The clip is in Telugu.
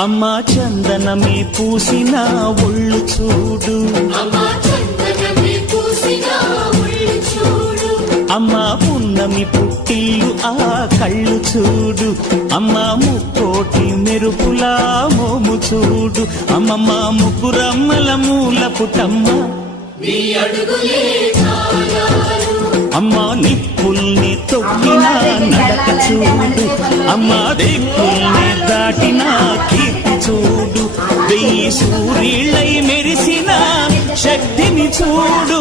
అమ్మా చందనమే పూసిన ఒళ్ళు చూడు, అమ్మా పున్నమి పుట్టిల్లు ఆ కళ్ళు చూడు, అమ్మా ముక్కోటి మెరుపులా మోము చూడు, అమ్మమ్మ ముగ్గురమ్మల మూల పుటమ్మ అమ్మా నిప్పుల్ని తొక్కిన నడక చూడు, అమ్మా దిక్కుల్ని దాటిన కీర్తి చూడు, వెయ్యి సూర్యులై మెరిసిన శక్తిని చూడు.